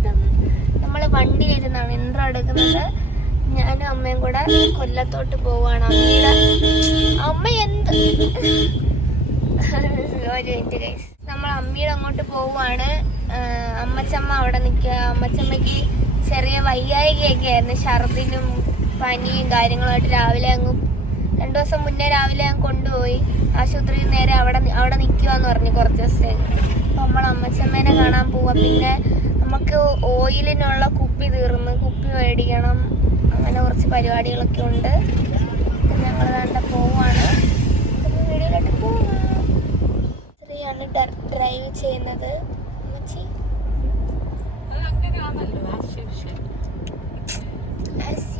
സ്വാഗതം നമ്മൾ വണ്ടിയിരുന്നാണ് ഇൻട്രോ എടുക്കുന്നത്. ഞാനും അമ്മയും കൂടെ കൊല്ലത്തോട്ട് പോവാണ്. അമ്മയുടെ അമ്മ എന്ത്? നമ്മൾ അമ്മയുടെ അങ്ങോട്ട് പോവാണ്. അമ്മച്ചമ്മ അവിടെ നിൽക്കുക. അമ്മച്ചമ്മയ്ക്ക് ചെറിയ വയ്യായികയൊക്കെ ആയിരുന്നു. ഛർദിലും പനിയും കാര്യങ്ങളുമായിട്ട് രാവിലെ അങ്ങ് രണ്ടു ദിവസം മുന്നേ രാവിലെ ഞാൻ കൊണ്ടുപോയി. ആശുപത്രിയിൽ നേരെ അവിടെ അവിടെ നിൽക്കുക എന്ന് പറഞ്ഞു കുറച്ച് ദിവസത്തേക്ക്. അപ്പം നമ്മൾ അമ്മച്ചമ്മേനെ കാണാൻ പോവാ. പിന്നെ നമുക്ക് ഓയിലിനുള്ള കുപ്പി തീർന്ന് കുപ്പി മേടിക്കണം. അങ്ങനെ കുറച്ച് പരിപാടികളൊക്കെ ഉണ്ട്. ഞങ്ങൾ വേണ്ട പോവാണ്. വീഡിയോയിലോട്ട് പോവാം. സ്ത്രീയാണ് ഡ്രൈവ് ചെയ്യുന്നത്.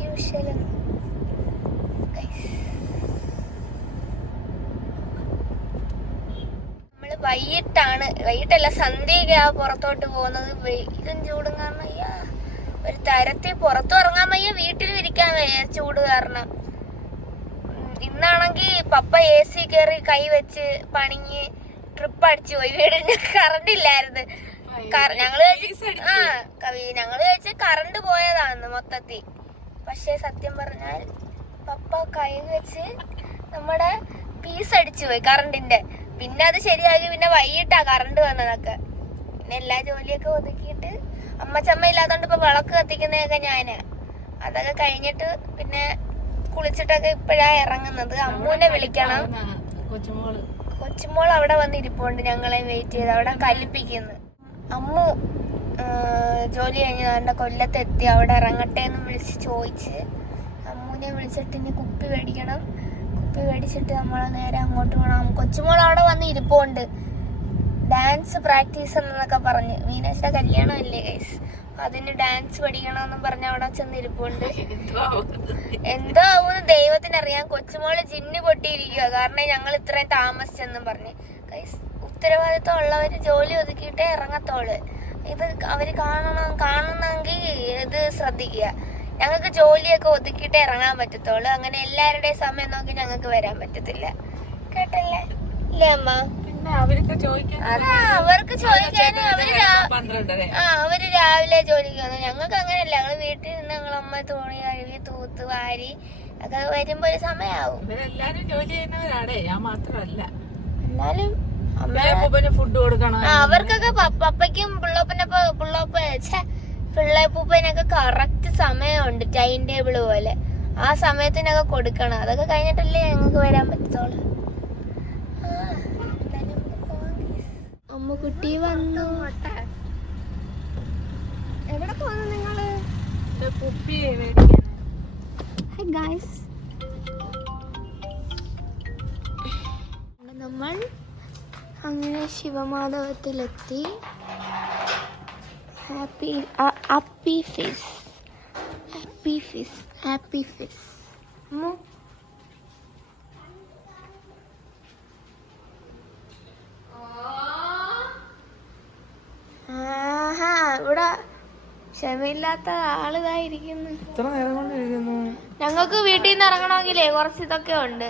യൂഷ്വൽ നമ്മൾ വൈകിട്ടാണ്. വൈകിട്ടല്ല സന്ധ്യയൊക്കെ ആ പുറത്തോട്ട് പോകുന്നത്. വെയിലും ചൂടും കാരണം അയ്യാ ഒരു തരത്തിൽ പുറത്തു ഇറങ്ങാൻ വയ്യ വീട്ടിൽ ഇരിക്കാൻ വയ്യ ചൂട് കാരണം. ഇന്നാണെങ്കിൽ ഇന്നാണെങ്കി പപ്പ എ സി കയറി കൈ വെച്ച് പണിഞ്ഞ് ട്രിപ്പ് അടിച്ചു പോയി. വീടിന് കറണ്ട് ഇല്ലായിരുന്നു. ഞങ്ങൾ ആ കവി- ഞങ്ങൾ വെച്ച് കറണ്ട് പോയതാണ് മൊത്തത്തിൽ. പക്ഷെ സത്യം പറഞ്ഞാൽ പപ്പ കൈ വെച്ച് നമ്മുടെ പീസ് അടിച്ചു പോയി കറണ്ടിന്റെ പിന്നെ അത് ശരിയാക്കി പിന്നെ വൈകിട്ടാ കറണ്ട് വന്നതൊക്കെ. പിന്നെ എല്ലാ ജോലിയൊക്കെ ഒതുക്കിയിട്ട് അമ്മച്ചമ്മ ഇല്ലാത്തോണ്ട് ഇപ്പൊ വിളക്ക് കത്തിക്കുന്നതൊക്കെ ഞാനാ. അതൊക്കെ കഴിഞ്ഞിട്ട് പിന്നെ കുളിച്ചിട്ടൊക്കെ ഇപ്പഴാ ഇറങ്ങുന്നത്. അമ്മൂനെ വിളിക്കണം. കൊച്ചുമോൾ. കൊച്ചുമോൾ അവിടെ വന്ന് ഇരിപ്പുണ്ട് ഞങ്ങളെ വെയിറ്റ് ചെയ്ത്. അവിടെ കലിപ്പിക്കുന്നു. അമ്മു ജോലി കഴിഞ്ഞ് അവരുടെ കൊല്ലത്തെത്തി. അവിടെ ഇറങ്ങട്ടെ എന്ന് വിളിച്ച് ചോദിച്ച്. അമ്മൂനെ വിളിച്ചിട്ട് ഇനി കുപ്പി മേടിക്കണം. കുപ്പി മേടിച്ചിട്ട് നമ്മൾ നേരെ അങ്ങോട്ട് പോകണം കൊച്ചുമോൾ അവിടെ വന്ന് ഇരിപ്പുണ്ട്. ഡാൻസ് പ്രാക്ടീസ് എന്നൊക്കെ പറഞ്ഞ്. മീനാശിയുടെ കല്യാണം അല്ലേ ഗൈസ് അതിന് ഡാൻസ് പഠിക്കണമെന്ന് പറഞ്ഞ് അവിടെ ചെന്ന് ഇരിപ്പുണ്ട്. എന്തോ ആവുമെന്ന് ദൈവത്തിനറിയാം. കൊച്ചുമോൾ ജിന്ന് പൊട്ടിയിരിക്കുക കാരണം ഞങ്ങൾ ഇത്രയും താമസിച്ചെന്നും പറഞ്ഞ്. ഗൈസ് ഉത്തരവാദിത്വം ഉള്ളവർ ജോലി ഒതുക്കിയിട്ടേ ഇറങ്ങത്തോൾ ഇത് അവർ കാണണം കാണണമെങ്കിൽ ഇത് ശ്രദ്ധിക്കുക. ഞങ്ങൾക്ക് ജോലിയൊക്കെ ഒതുക്കിയിട്ട് ഇറങ്ങാൻ പറ്റത്തുള്ളൂ. അങ്ങനെ എല്ലാവരുടെയും സമയം നോക്കി ഞങ്ങൾക്ക് വരാൻ പറ്റത്തില്ല. കേട്ടല്ലേ? ഇല്ലേ അമ്മ? അവർക്ക് ചോദിക്കാൻ അവർ ആ അവർ രാവിലെ ജോലിക്ക് വന്നു. ഞങ്ങൾക്ക് അങ്ങനെയല്ല. ഞങ്ങൾ വീട്ടിൽ നിന്ന് ഞങ്ങൾ അമ്മ തോണി കഴുകി തൂത്ത് വാരി ഒക്കെ വരുമ്പോ ഒരു സമയാവും. ഇവരെല്ലാരും ജോലി ചെയ്യുന്നവരാടേ ഞാൻ മാത്രമല്ല. എന്നാലും ഫുഡ് കൊടുക്കണം? അവർക്കൊക്കെ പപ്പയ്ക്കും പിള്ളപ്പനെ പിള്ളപ്പ പിള്ളേപ്പൂപ്പനൊക്കെ കറക്റ്റ് സമയമുണ്ട് ടൈം ടേബിൾ പോലെ. ആ സമയത്തിനൊക്കെ കൊടുക്കണം. അതൊക്കെ കഴിഞ്ഞിട്ടല്ലേ ഞങ്ങൾക്ക് വരാൻ പറ്റത്തുള്ളൂ. പോവാം. വന്നു. എവിടെ പോന്നു നിങ്ങൾ? ഹൈ ഗായ്സ് നമ്മൾ അങ്ങനെ ശിവമാധവത്തിലെത്തി. Happy happy fizz happy fizz happy face ആഹാ ഇവിടെ ക്ഷമയില്ലാത്ത ആളിതായിരിക്കുന്നു ഇത്ര നേരം കൊണ്ട് എഴുതുന്നു ഞങ്ങൾക്ക് വീട്ടിൽ നിന്ന് ഇറങ്ങണമെങ്കിലേ കുറച്ച് ഇതൊക്കെ ഉണ്ട്.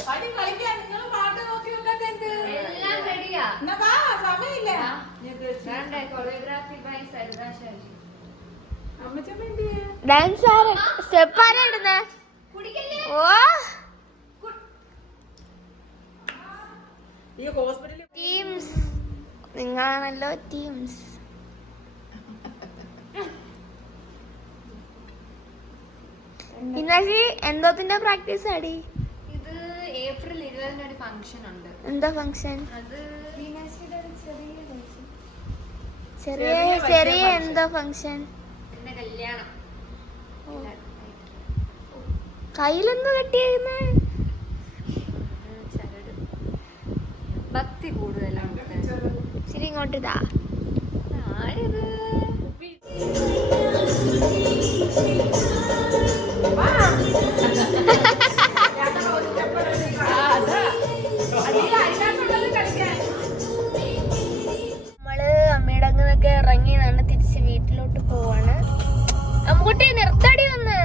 ഡാൻസ് ആര് സ്റ്റെപ്പ് ആരാ ഇടുന്നേ? ഓ. ടീംസ് നിങ്ങളാണല്ലോ ടീംസ് ഇന്നാശി എന്തോത്തിന്റെ പ്രാക്ടീസ് ആടി? ഇത് ഏപ്രിൽ ഇരുപതിന് ഒരു ഫംഗ്ഷൻ ഉണ്ട്. എന്താ ഫംഗ്ഷൻ അത് ചെറിയ ചെറിയ എന്തോ ഫംഗ്ഷൻ എന്റെ കല്യാണം. കയ്യിലെന്തോ കെട്ടിയിരുന്നേ ഉം, ഭക്തി കൂടുതലാണ് ശരി ഇങ്ങോട്ട് ഇതാ ആരിത് വീട്ടിലോട്ട് പോവാണ്. അമ്മുകുട്ടി നിർത്തടി ഒന്ന്.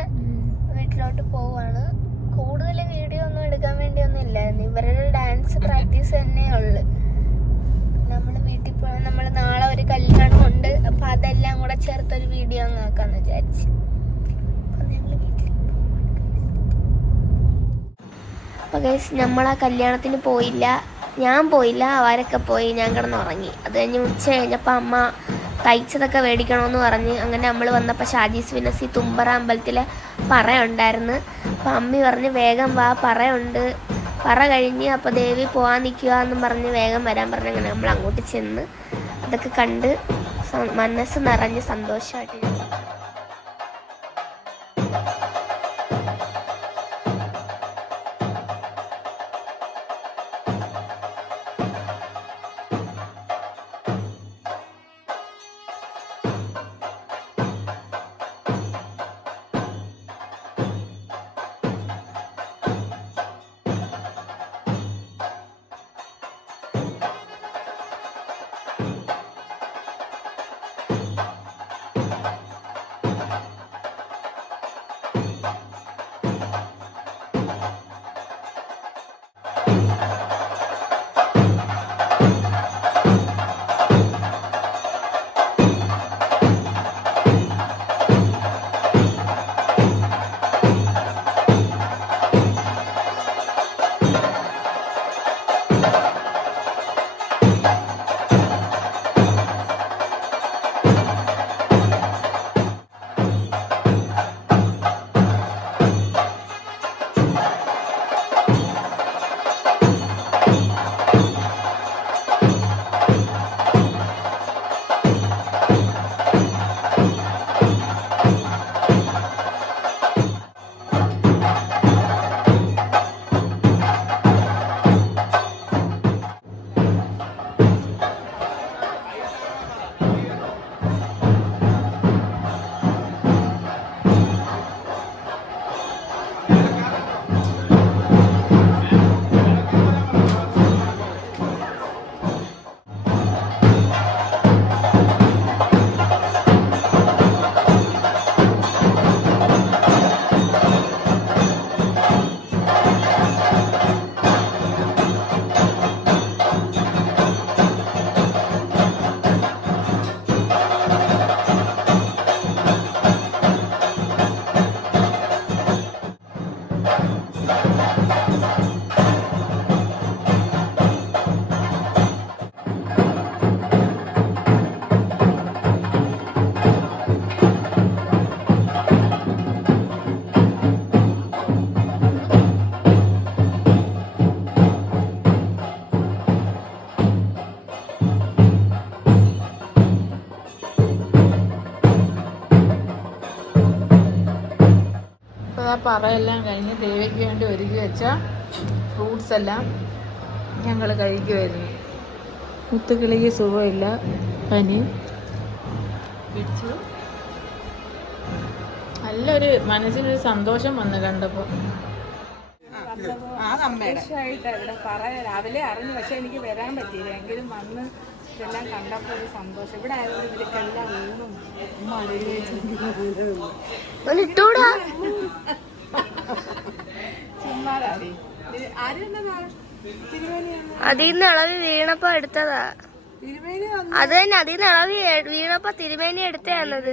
വീട്ടിലോട്ട് പോവാണ്. കൂടുതൽ വീഡിയോ ഒന്നും എടുക്കാൻ വേണ്ടി ഒന്നും ഇല്ലായിരുന്നു ഇവരുടെ ഡാൻസ് പ്രാക്ടീസ് തന്നെ ഉള്ളു. നമ്മൾ വീട്ടിൽ പോകാൻ നമ്മൾ നാളെ ഒരു കല്യാണം ഉണ്ട്. അപ്പൊ അതെല്ലാം കൂടെ ചേർത്തൊരു വീഡിയോ അങ്ങ് ആക്കാന്ന് വിചാരിച്ചു. അപ്പൊ ഗൈസ് നമ്മൾ ആ കല്യാണത്തിന് പോയില്ല. ഞാൻ പോയില്ല അവരൊക്കെ പോയി. ഞാൻ കിടന്നുറങ്ങി. അത് കഴിഞ്ഞ് ഉച്ച കഴിഞ്ഞപ്പോൾ അമ്മ തയ്ച്ചതൊക്കെ മേടിക്കണമെന്ന് പറഞ്ഞ് അങ്ങനെ നമ്മൾ വന്നപ്പോൾ ഷാജീസ് വിനസി തുമ്പറ അമ്പലത്തിലെ പറയുണ്ടായിരുന്നു അപ്പം അമ്മി പറഞ്ഞ് വേഗം വാ പറയുണ്ട് പറ കഴിഞ്ഞ് അപ്പോൾ ദേവി പോകാൻ നിൽക്കുക എന്നും പറഞ്ഞ് വേഗം വരാൻ പറഞ്ഞ്. അങ്ങനെ നമ്മൾ അങ്ങോട്ട് ചെന്ന് അതൊക്കെ കണ്ട് മനസ്സ് നിറഞ്ഞ് സന്തോഷമായിട്ട് അപ്പോൾ ആ പറയെല്ലാം കഴിഞ്ഞ് ദേവിക്ക് വേണ്ടി ഒരുക്കി വെച്ച ഫ്രൂട്ട്സ് എല്ലാം ഞങ്ങൾ കഴിക്കുമായിരുന്നു മുത്തുകിളിക്ക് സുഖമില്ല. പനി. പിടിച്ചു. നല്ലൊരു മനസ്സിനൊരു സന്തോഷം വന്ന് കണ്ടപ്പോൾ ആയിട്ട് ഇവിടെ പറയാൻ രാവിലെ അറിഞ്ഞു. പക്ഷെ എനിക്ക് വരാൻ പറ്റിയില്ല. എങ്കിലും വന്ന് ഇതെല്ലാം കണ്ടപ്പോൾ ഒരു സന്തോഷം. ഇവിടെ ആയതുകൊണ്ട് ഇവർക്കെല്ലാം ഊണും ഒന്ന് ഇട്ടൂടാ ചുമ്മാതാടി ആരും എന്നതാ തിരുവേലി വന്ന് അതിൽ നിന്ന് ഇളവി വീണപ്പോ എടുത്തതാ. അത് തന്നെ അതിൽ നിന്ന് ഇളവി വീണപ്പോ തിരുമേനി എടുത്തതാണത്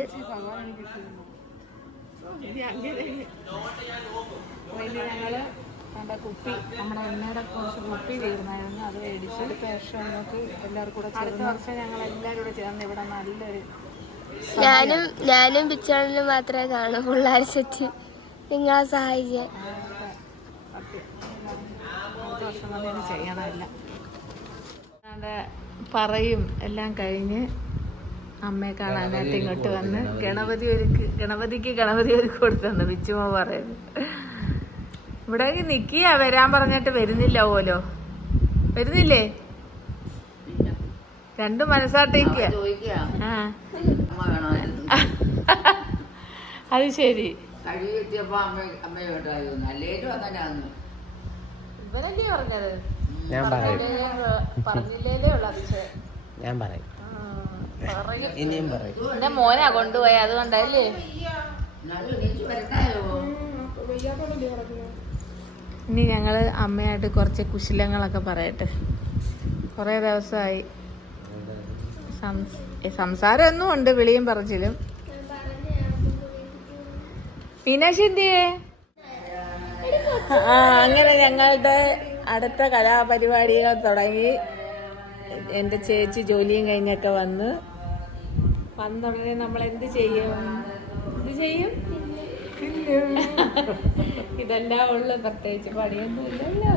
നമ്മുടെ കുപ്പി നമ്മുടെ എണ്ണയുടെ കുറച്ച് കുപ്പി തീർന്നായിരുന്നു അത് മേടിച്ച് അടുത്ത വർഷം നമുക്ക് എല്ലാവർക്കും കൂടെ അടുത്ത വർഷം ഞങ്ങൾ എല്ലാവരും കൂടെ ചേർന്ന് ഇവിടെ നല്ലൊരു ഞാനും ഞാനും പിച്ചാണിലും മാത്രമേ കാണൂ. പിള്ളേർ സെറ്റ് നിങ്ങളെ സഹായിക്കാൻ. വർഷം തന്നെ ഇത് ചെയ്യണം പറയും എല്ലാം കഴിഞ്ഞ് അമ്മയെ കാണാനായിട്ട് ഇങ്ങോട്ട് വന്ന് ഗണപതി ഒരുക്ക് ഗണപതിക്ക് ഗണപതി ഒരുക്ക് കൊടുത്തെന്ന് വിച്ചുമ പറയുന്നു ഇവിടെ നിക്കിയ വരാൻ പറഞ്ഞിട്ട് വരുന്നില്ല പോലോ വരുന്നില്ലേ? രണ്ടു മനസ്സാട്ടേക്ക് അത് ശരി. കഴിവെത്തിയപ്പോ അമ്മ അമ്മയോട്ടായിരുന്നു അല്ലേലും അങ്ങനെയാന്ന് ഇവരല്ലേ പറഞ്ഞത്? ഞാൻ പറയും. പറഞ്ഞില്ലേ- ഉള്ള അതിശയം ഞാൻ പറയും. ആ, പറയും. ഇനിയും പറയും. എന്റെ മോനാ കൊണ്ടുപോയ അതുകൊണ്ടല്ലേ ഇനി ഞങ്ങൾ അമ്മയായിട്ട് കുറച്ച് കുശലങ്ങളൊക്കെ പറയട്ടെ. കുറേ ദിവസമായി. സംസാരം ഒന്നും ഉണ്ട് വിളിയും പറച്ചിലും. പിന്നെ എന്തിയേ? ആ അങ്ങനെ ഞങ്ങളുടെ അടുത്ത കലാപരിപാടികൾ തുടങ്ങി. എന്റെ ചേച്ചി ജോലിയും കഴിഞ്ഞൊക്കെ വന്ന്. വന്നുടനെ നമ്മൾ എന്ത് ചെയ്യും? എന്ത് ചെയ്യും. ഇതെല്ലാം ഉള്ളു പ്രത്യേകിച്ച് പണിയൊന്നും ഇല്ലല്ലോ.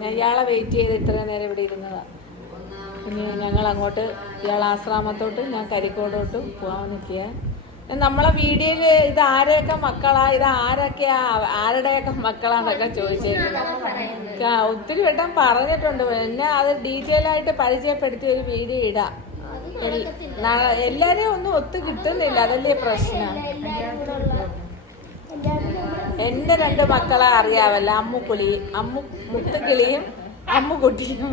ഞാൻ ഇയാളെ വെയിറ്റ് ചെയ്ത് ഇത്രയും നേരം ഇവിടെ ഇരുന്നതാ. ഇനി ഞങ്ങൾ അങ്ങോട്ട് ഇയാൾ ആശ്രാമത്തോട്ടും ഞാൻ കരിക്കോടോട്ടും പോകാൻ നിൽക്കുക നമ്മളെ വീഡിയോയിൽ ഇത് ആരെയൊക്കെ മക്കളാ? ഇത് ആരൊക്കെയാ? ആരുടെയൊക്കെ മക്കളാന്നൊക്കെ ചോദിച്ചേക്കുന്നത്. ഒത്തിരി വട്ടം പറഞ്ഞിട്ടുണ്ട്. എന്നെ അത് ഡീറ്റെയിൽ ആയിട്ട് പരിചയപ്പെടുത്തി ഒരു വീഡിയോ ഇടാം. എല്ലാരെയും ഒന്നും ഒത്തു കിട്ടുന്നില്ല. അതല്ലേ പ്രശ്നം. എന്റെ രണ്ട് മക്കളെ അറിയാവല്ല. അമ്മുക്കുളി അമ്മു മുത്തുക്കിളിയും അമ്മുകുട്ടിയും.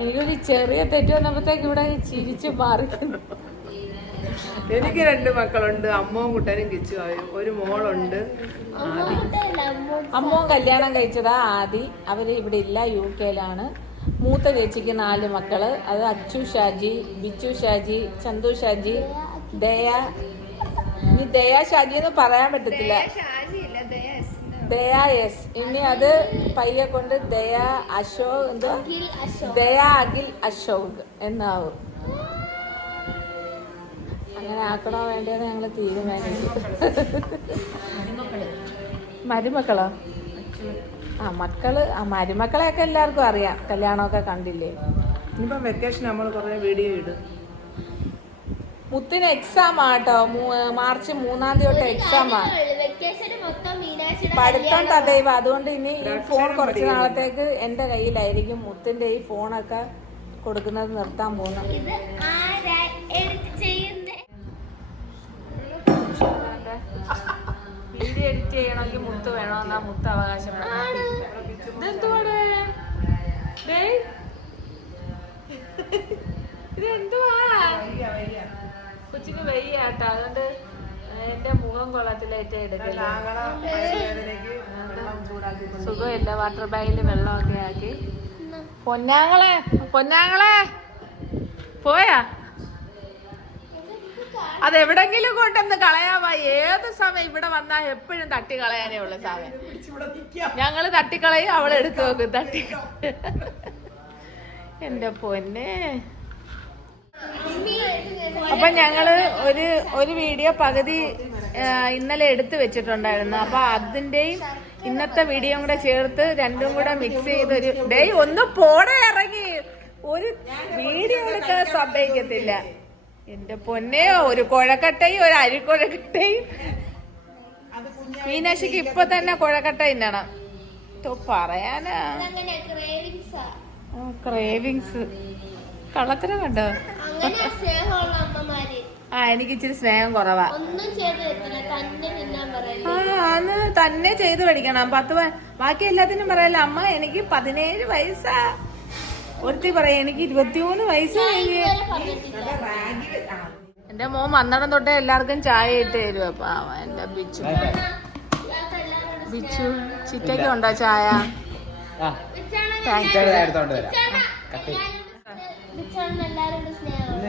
എനിക്കൊരു ചെറിയ തെറ്റ് വന്നപ്പോഴത്തേക്ക് ഇവിടെ ചിരിച്ചു മാറിക്കുന്നു. എനിക്ക് രണ്ട് മക്കളുണ്ട്. അമ്മവും കുട്ടനും കിച്ചുവായും ഒരു മോളുണ്ട് അമ്മവും കല്യാണം കഴിച്ചതാ ആദി. അവർ ഇവിടെ ഇല്ല യു കെയിലാണ്. മൂത്ത ചേച്ചിക്ക് നാല് മക്കൾ. അത് അച്ചു ഷാജി ബിച്ചു ഷാജി ചന്തു ഷാജി ദയ. ഇനി ദയ ഷാജി എന്ന് പറയാൻ പറ്റത്തില്ല. ദയ എസ് ഇനി അത് പയ്യെ കൊണ്ട് ദയ അശോക് എന്തോ? ദയ അഖിൽ അശോക് എന്നാവും. അങ്ങനെ ആക്കണോ വേണ്ടതെന്ന് ഞങ്ങൾ തീരുമാനിച്ചു. മരുമക്കളോ? ആ മക്കൾ ആ മരുമക്കളെയൊക്കെ എല്ലാവർക്കും അറിയാം. കല്യാണമൊക്കെ കണ്ടില്ലേ? ഇനിയിപ്പം വെക്കേഷൻ നമ്മൾ കുറേ വീഡിയോ ഇടും. മുത്തിന് എക്സാം ആട്ടോ. മാർച്ച് മൂന്നാം തീയതി തൊട്ട് എക്സാം ആ. വെക്കേഷൻ മൊത്തം മീനാക്ഷിയുടെ പഠിത്തം തടയുക അതുകൊണ്ട് ഇനി ഈ ഫോൺ കുറച്ച് നാളത്തേക്ക് എന്റെ കയ്യിലായിരിക്കും മുത്തിന്റെ ഈ ഫോണൊക്കെ കൊടുക്കുന്നത് നിർത്താൻ പോകുന്നത് ഇത് ആരാ എഡിറ്റ് ചെയ്യുന്നേ ചെയ്യണമെങ്കിൽ മുത്ത് വേണമെന്നാ മുത്ത് അവകാശം വേണം. കൊച്ചിക്ക് ഇതെന്തുവാ കൊച്ചിന് വയ്യ കേട്ടോ അതുകൊണ്ട് എന്റെ മുഖം കൊള്ളത്തിലായിട്ട് എടുക്കില്ല സുഖമില്ല വാട്ടർ ബാഗിൽ വെള്ളമൊക്കെ ആക്കി. പൊന്നാങ്ങളെ പൊന്നാങ്ങളെ. പോയാ? അതെവിടെങ്കിലും കൊണ്ടെന്ന് കളയാവാ. ഏത് സമയം ഇവിടെ വന്നാ എപ്പോഴും തട്ടി കളയാനേ ഉള്ളു സമയം ഞങ്ങൾ തട്ടിക്കളയും അവളെ എടുത്തു നോക്കും തട്ടി എന്റെ പൊന്നെ. അപ്പൊ ഞങ്ങൾ ഒരു ഒരു വീഡിയോ പകുതി ഇന്നലെ എടുത്തു വെച്ചിട്ടുണ്ടായിരുന്നു. അപ്പൊ അതിന്റെയും ഇന്നത്തെ വീഡിയോയും കൂടെ ചേർത്ത് രണ്ടും കൂടെ മിക്സ് ചെയ്ത് ഒരു ഡേയ് ഒന്ന് പോടെ ഇറങ്ങി. ഒരു വീഡിയോ എടുക്കാൻ സമ്മതിക്കത്തില്ല. എന്റെ പൊന്നെയോ ഒരു കുഴക്കട്ടയും ഒരു അരിക്കുഴക്കട്ടയും മീനാക്ഷിക്ക് ഇപ്പൊ തന്നെ കുഴക്കട്ട തിന്നണം. പറയാനാ. അങ്ങനെ ക്രേവിങ്സാ ക്രേവിങ്സ് കള്ളത്തരം കണ്ടോ? അങ്ങനെ സ്നേഹമുള്ള അമ്മമാര്. ആ എനിക്ക് ഇച്ചിരി സ്നേഹം കുറവാ. ആ അന്ന് തന്നെ ചെയ്ത് പഠിക്കണം. പത്ത് ബാക്കി എല്ലാത്തിനും പറയല്ല അമ്മ എനിക്ക് പതിനേഴ് വയസ്സാ. ഒരുത്തി പറയാ എനിക്ക് ഇരുപത്തിമൂന്ന് വയസ്സ് എന്റെ മോൻ വന്നടം തൊട്ടേ എല്ലാവർക്കും ചായ ഇട്ട് തരും. അപ്പൊ എന്റെ ബിച്ചു. ബിച്ചു ചിറ്റയ്ക്ക് ഉണ്ടോ ചായ?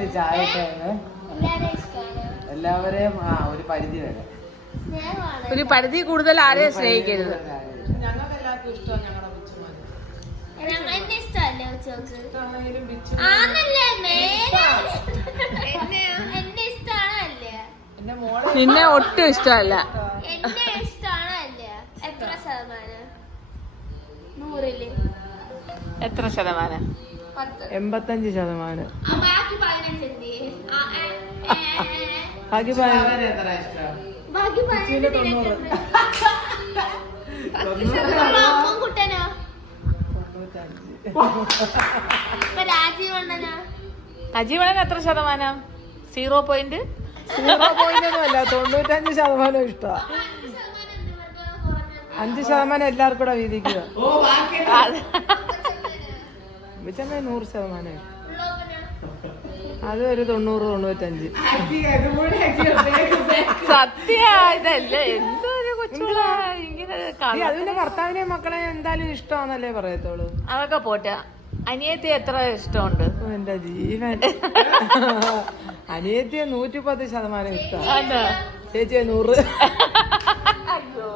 എല്ലാവരെയും ഇഷ്ടമാണ്. എല്ലാവരെയും ഒരു പരിധി വരെ. ഒരു പരിധി കൂടുതൽ ആരെയും സ്നേഹിക്കരുത്. ഞങ്ങ- എന്നെ ഇഷ്ടമല്ലേ ഉച്ചയ്ക്ക് നിന്നെ ഒട്ടും ഇഷ്ടമല്ല. എത്ര ശതമാനം? എൺപത്തഞ്ച് ശതമാനം. ആ, ബാക്കി. ബാക്കി അജീവണൻ എത്ര ശതമാനം? Zero point? സീറോ പോയിന്റ് അല്ല തൊണ്ണൂറ്റഞ്ച് ശതമാനം ഇഷ്ടമാണ് അഞ്ച് ശതമാനം എല്ലാവർക്കും കൂടെ വീതിക്കുക. വിച്ചമ്മ നൂറ് ശതമാനം അത് ഒരു തൊണ്ണൂറ് തൊണ്ണൂറ്റഞ്ച്. സത്യ ഇതല്ലേ? എന്തൊരു കൊച്ചുള്ള ഇങ്ങനെ ഈ കള- അത് പിന്നെ ഭർത്താവിനെയും മക്കളെ എന്തായാലും ഇഷ്ടമാണെന്നല്ലേ പറയത്തോളൂ അതൊക്കെ പോട്ടെ. അനിയത്തി എത്ര ഇഷ്ടമുണ്ട്? എന്റെ ജീവൻ. അനിയത്തിയെ നൂറ്റി പത്ത് ശതമാനം ഇഷ്ടമാണ്. ചേച്ചിയെ നൂറ്. അയ്യോ.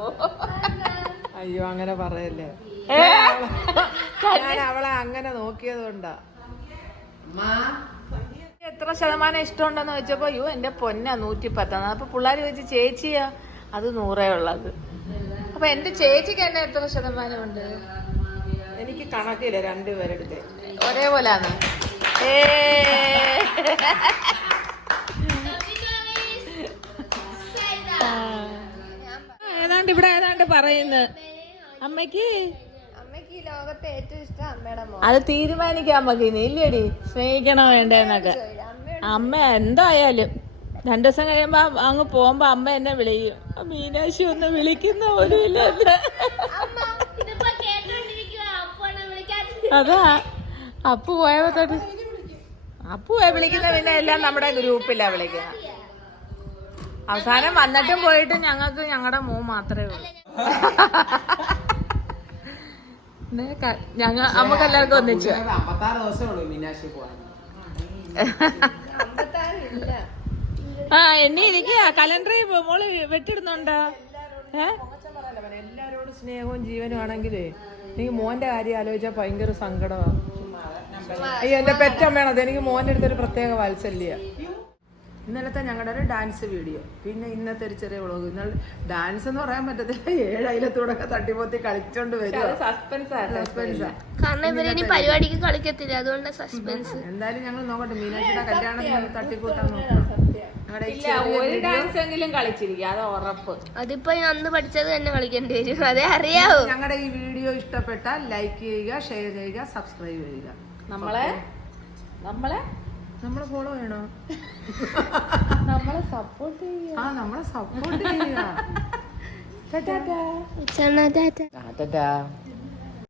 അയ്യോ അങ്ങനെ പറയല്ലേ. ഞാൻ അവളെ അങ്ങനെ നോക്കിയത് കൊണ്ടാ. എത്ര ശതമാനം ഇഷ്ടമുണ്ടെന്ന് വെച്ചപ്പോ അയ്യോ എന്റെ പൊന്ന നൂറ്റി പത്താണ് അപ്പൊ പിള്ളേര് ചോദിച്ചു ചേച്ചിയാ അത് നൂറേ ഉള്ളത്. അപ്പൊ എന്റെ ചേച്ചിക്ക് എന്നെ എത്ര ശതമാനമുണ്ട്? എനിക്ക് കണക്കില്ല രണ്ടുപേരുടെ ഒരേപോലാണ് ഏ. ഏതാണ്ട് ഇവിടെ ഏതാണ്ട് പറയുന്നു. അമ്മയ്ക്ക്? അമ്മയ്ക്ക് തീരുമാനിക്കാം ലോകത്തെ ഏറ്റവും ഇഷ്ടം അമ്മയുടെ അത് തീരുമാനിക്കാൻ സ്നേഹിക്കണോ വേണ്ടെന്നൊക്കെ. അമ്മ എന്തായാലും രണ്ടു ദിവസം കഴിയുമ്പോ അങ്ങ് പോകുമ്പോ അമ്മ എന്നെ വിളിക്കും. ആ മീനാക്ഷി ഒന്ന് വിളിക്കുന്ന പോലും ഇല്ല. അതാ. അപ്പു പോയപ്പോ തൊട്ട് അപ്പു പോയ വിളിക്കുന്ന പിന്നെ എല്ലാം നമ്മുടെ ഗ്രൂപ്പിലാ വിളിക്കുക അവസാനം വന്നിട്ടും പോയിട്ട് ഞങ്ങൾക്ക് ഞങ്ങളുടെ മൂ മാത്രമേ ഉള്ളൂ. ഞങ്ങ നമുക്ക് എല്ലാവർക്കും ഒന്നിച്ചു. അമ്പത്താറ് ദിവസമേ ഉള്ളൂ മീനാക്ഷി പോകാൻ. ആ എന്നെ ഇരിക്കുക കലണ്ടറിൽ മോൾ വെട്ടിടുന്നുണ്ടോ? എല്ലാരോടും സ്നേഹവും ജീവനും ആണെങ്കിലേ എനിക്ക് മോന്റെ കാര്യം ആലോചിച്ചാൽ ഭയങ്കര സങ്കടമാണ് അയ്യോ എന്റെ പെറ്റമ്മയാണത് എനിക്ക് മോന്റെ അടുത്തൊരു പ്രത്യേക വാത്സല്യ. ഇന്നലത്തെ ഞങ്ങളുടെ ഒരു ഡാൻസ് വീഡിയോ. പിന്നെ ഇന്നത്തെ ഒരു ചെറിയ വ്ളോഗ്. ഇന്ന ഡാൻസ് എന്ന് പറയാൻ പറ്റത്തില്ല. ഏഴയിലത്തൂടെ തട്ടിപ്പോത്തി കളിച്ചോണ്ട് വരും പരിപാടിക്ക് കളിക്കത്തില്ല. അതുകൊണ്ട് സസ്പെൻസ് എന്തായാലും ഞങ്ങൾ നോക്കട്ടെ. മീനാക്ഷിയുടെ കല്യാണം തട്ടിക്കൂട്ടാൻ ഈ ഇല്ല ഒരു ഡാൻസ് എങ്കിലും കളിച്ചിരിക്കുക അത് ഉറപ്പ്. അതിപ്പോ അന്ന് പഠിച്ചത് തന്നെ കളിക്കേണ്ടി വരും അതെ അറിയാവൂ. ഞങ്ങളുടെ ഈ വീഡിയോ ഇഷ്ടപ്പെട്ടാൽ ലൈക്ക് ചെയ്യുക ഷെയർ ചെയ്യുക സബ്സ്ക്രൈബ് ചെയ്യുക. നമ്മളെ നമ്മളെ നമ്മളെ ഫോളോ ചെയ്യണോ? നമ്മളെ സപ്പോർട്ട് ചെയ്യുക. ആ നമ്മളെ സപ്പോർട്ട് ചെയ്യുക. ടാറ്റ ടാറ്റാ